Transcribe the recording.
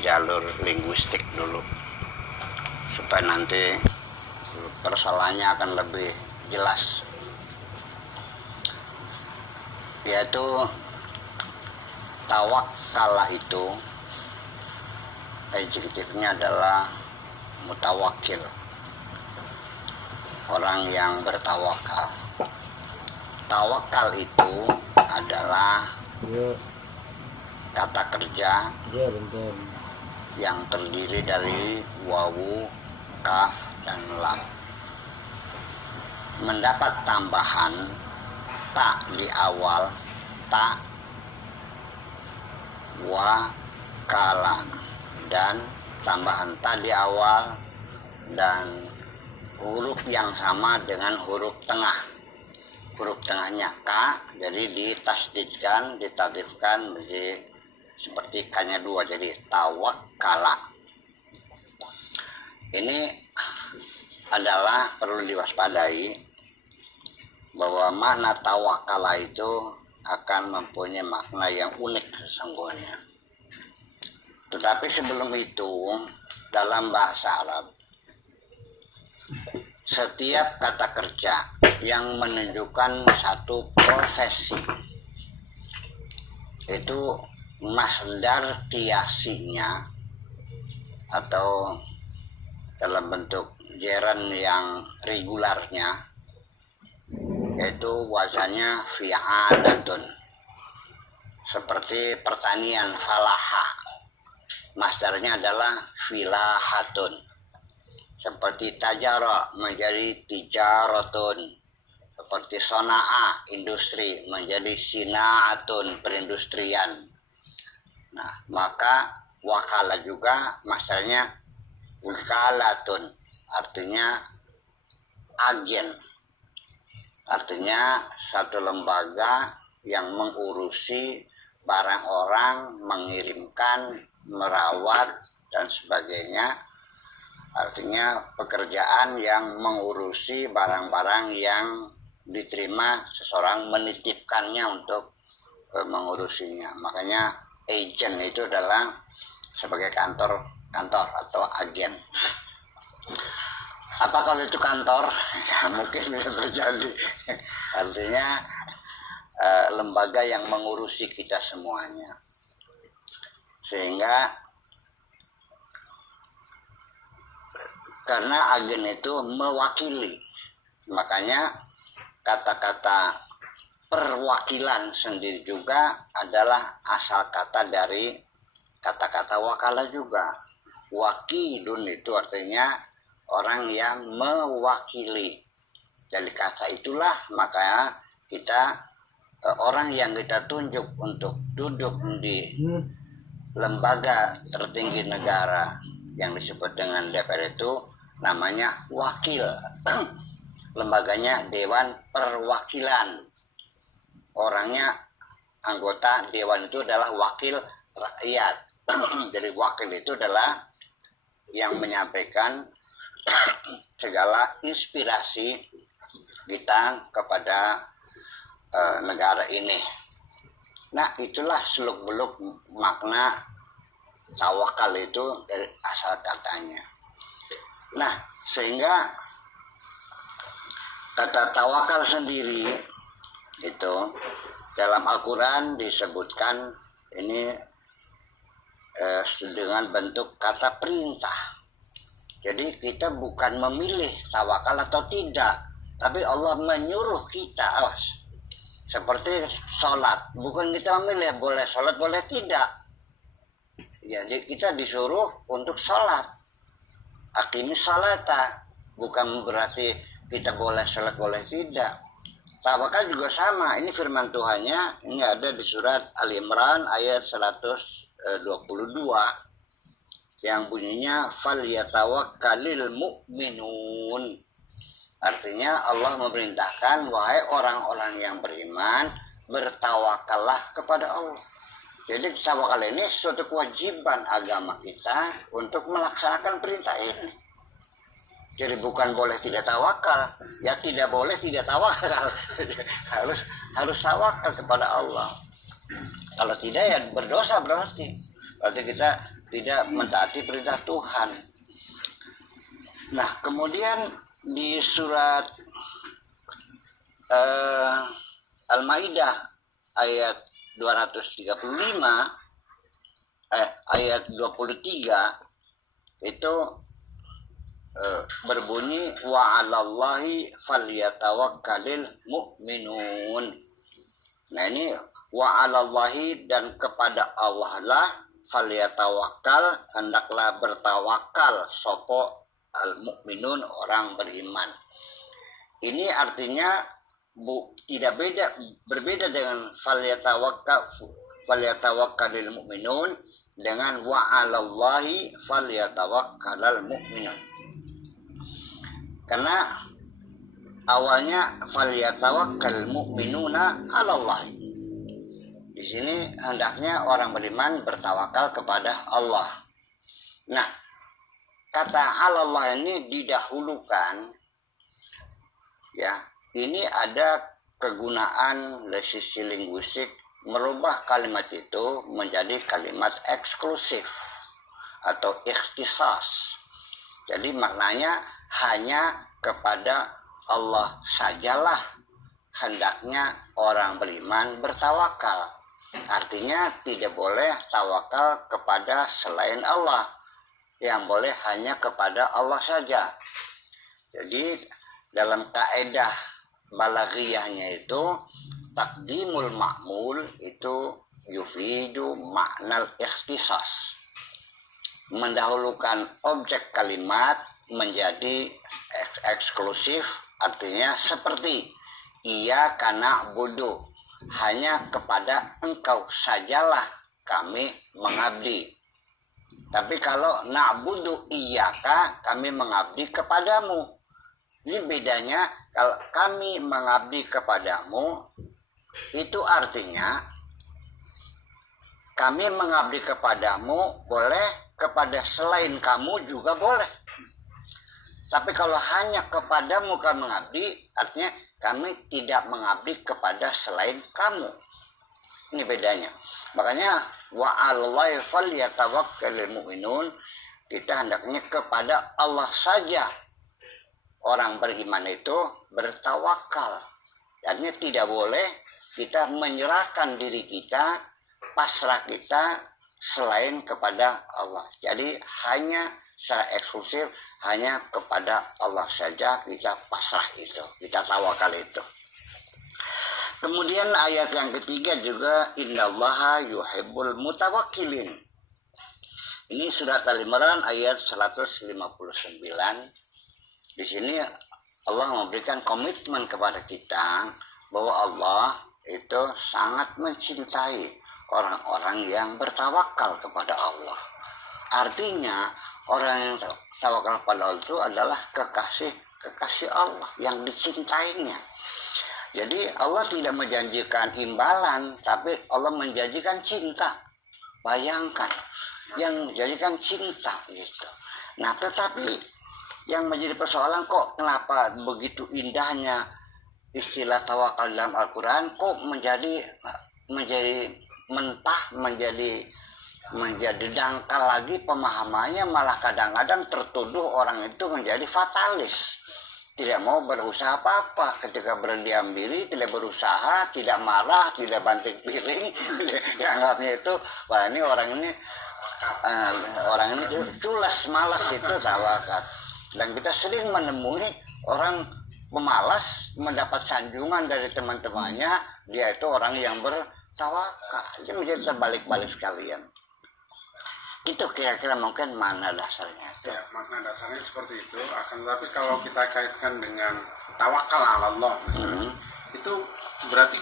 jalur linguistik dulu supaya nanti persoalannya akan lebih jelas, yaitu tawakkala itu adjektifnya adalah mutawakil, orang yang bertawakal. Tawakal itu adalah kata kerja yang terdiri dari wawu, kaf, dan lam. Mendapat tambahan ta di awal, ta, wa, kala, dan tambahan ta di awal dan huruf yang sama dengan huruf tengah. Huruf tengahnya ka, jadi ditasdidkan, ditadifkan menjadi seperti kanya dua, jadi tawakkala. Ini adalah perlu diwaspadai bahwa makna tawakkala itu akan mempunyai makna yang unik sesungguhnya. Tetapi sebelum itu, dalam bahasa Arab, setiap kata kerja yang menunjukkan satu profesi itu masdar kiasinya atau dalam bentuk jeran yang regularnya yaitu wazannya fi'alatun, seperti pertanian falaha, masdarnya adalah filahatun. Seperti tajara menjadi tijaratun, seperti sona'a industri menjadi sinaatun perindustrian. Nah, maka wakala juga masdarnya wikalatun, artinya agen, artinya satu lembaga yang mengurusi barang orang, mengirimkan, merawat, dan sebagainya. Artinya pekerjaan yang mengurusi barang-barang yang diterima seseorang, menitipkannya untuk mengurusinya. Makanya agent itu adalah sebagai kantor atau agen. Apa kalau itu kantor? Ya, mungkin bisa terjadi. Artinya lembaga yang mengurusi kita semuanya. Sehingga karena agen itu mewakili, makanya kata-kata perwakilan sendiri juga adalah asal kata dari kata-kata wakala juga. Wakilun itu artinya orang yang mewakili. Dari kata itulah makanya kita orang yang kita tunjuk untuk duduk di lembaga tertinggi negara yang disebut dengan DPR itu namanya wakil. Lembaganya Dewan Perwakilan. Orangnya anggota dewan itu adalah wakil rakyat. Jadi wakil itu adalah yang menyampaikan segala inspirasi kita kepada negara ini. Nah, itulah seluk-beluk makna tawakal itu dari asal katanya. Nah, sehingga kata tawakal sendiri itu dalam Al-Quran disebutkan ini dengan bentuk kata perintah. Jadi kita bukan memilih tawakal atau tidak, tapi Allah menyuruh kita. Awas, seperti sholat, bukan kita memilih boleh sholat boleh tidak. Jadi kita disuruh untuk sholat. Aqimis sholata, bukan berarti kita boleh sholat boleh tidak. Tawakal juga sama. Ini firman Tuhannya, ini ada di surat Al-Imran ayat 122 yang bunyinya falyatawakkalil mu'minun. Artinya Allah memerintahkan, wahai orang-orang yang beriman, bertawakallah kepada Allah. Jadi tawakal ini suatu kewajiban agama kita untuk melaksanakan perintah ini. Jadi bukan boleh tidak tawakal, ya tidak boleh tidak tawakal. harus tawakal kepada Allah. Kalau tidak ya berdosa berarti. Berarti kita tidak mentaati perintah Tuhan. Nah, kemudian di surat Al-Maidah ayat 235 ayat 23 itu berbunyi wa 'alallahi falyatawakkalul mu'minun. Nah, ini wa 'alallahi, dan kepada Allah lah falyatawakkal, hendaklah bertawakal sopo al mu'minun, orang beriman. Ini artinya tidak berbeda dengan falyatawakkalul mu'minun dengan wa 'alallahi falyatawakkalul mu'minun. Karena awalnya falyatawakkal mu'minuna 'alallah. Di sini hendaknya orang beriman bertawakal kepada Allah. Nah, kata 'alallah ini didahulukan. Ya, ini ada kegunaan dari sisi linguistik merubah kalimat itu menjadi kalimat eksklusif atau ikhtisas. Jadi maknanya hanya kepada Allah sajalah hendaknya orang beriman bertawakal. Artinya tidak boleh tawakal kepada selain Allah. Yang boleh hanya kepada Allah saja. Jadi dalam kaidah balaghiyahnya itu takdimul ma'mul itu yufidu makna ikhtisas. Mendahulukan objek kalimat menjadi eksklusif, artinya seperti iya karena bodoh, hanya kepada engkau sajalah kami mengabdi. Tapi kalau na'budu iyyaka, kami mengabdi kepadamu. Ini bedanya, kalau kami mengabdi kepadamu itu artinya kami mengabdi kepadamu boleh, kepada selain kamu juga boleh. Tapi kalau hanya kepadamu kami mengabdi, artinya kami tidak mengabdi kepada selain kamu. Ini bedanya. Makanya wa 'alallahi falyatawakkalul mu'minun, kita hendaknya kepada Allah saja orang beriman itu bertawakal. Artinya tidak boleh kita menyerahkan diri kita, pasrah kita selain kepada Allah. Jadi hanya secara eksklusif hanya kepada Allah saja kita pasrah itu, kita tawakal itu. Kemudian ayat yang ketiga juga innallaha yuhibbul mutawakkilin. Ini surat Al-Imran ayat 159. Di sini Allah memberikan komitmen kepada kita bahwa Allah itu sangat mencintai orang-orang yang bertawakal kepada Allah. Artinya orang yang tawakal pada Allah itu adalah kekasih Allah yang dicintainya. Jadi Allah tidak menjanjikan imbalan, tapi Allah menjanjikan cinta. Bayangkan, yang menjanjikan cinta gitu. Nah, tetapi yang menjadi persoalan, kok kenapa begitu indahnya istilah tawakal dalam Al-Quran kok menjadi mentah, menjadi dangkal lagi pemahamannya, malah kadang-kadang tertuduh orang itu menjadi fatalis, tidak mau berusaha apa-apa, ketika berdiam diri, tidak berusaha, tidak marah, tidak banting piring, dianggapnya itu, wah ini orang ini culas, malas itu tawakal. Dan kita sering menemui orang pemalas mendapat sanjungan dari teman-temannya, dia itu orang yang bertawakal. Dia menjadi terbalik-balik sekalian. Itu kira-kira mungkin mana dasarnya itu. Ya, makna dasarnya seperti itu. Akan tetapi kalau kita kaitkan dengan tawakal ala Allah misalnya, itu berarti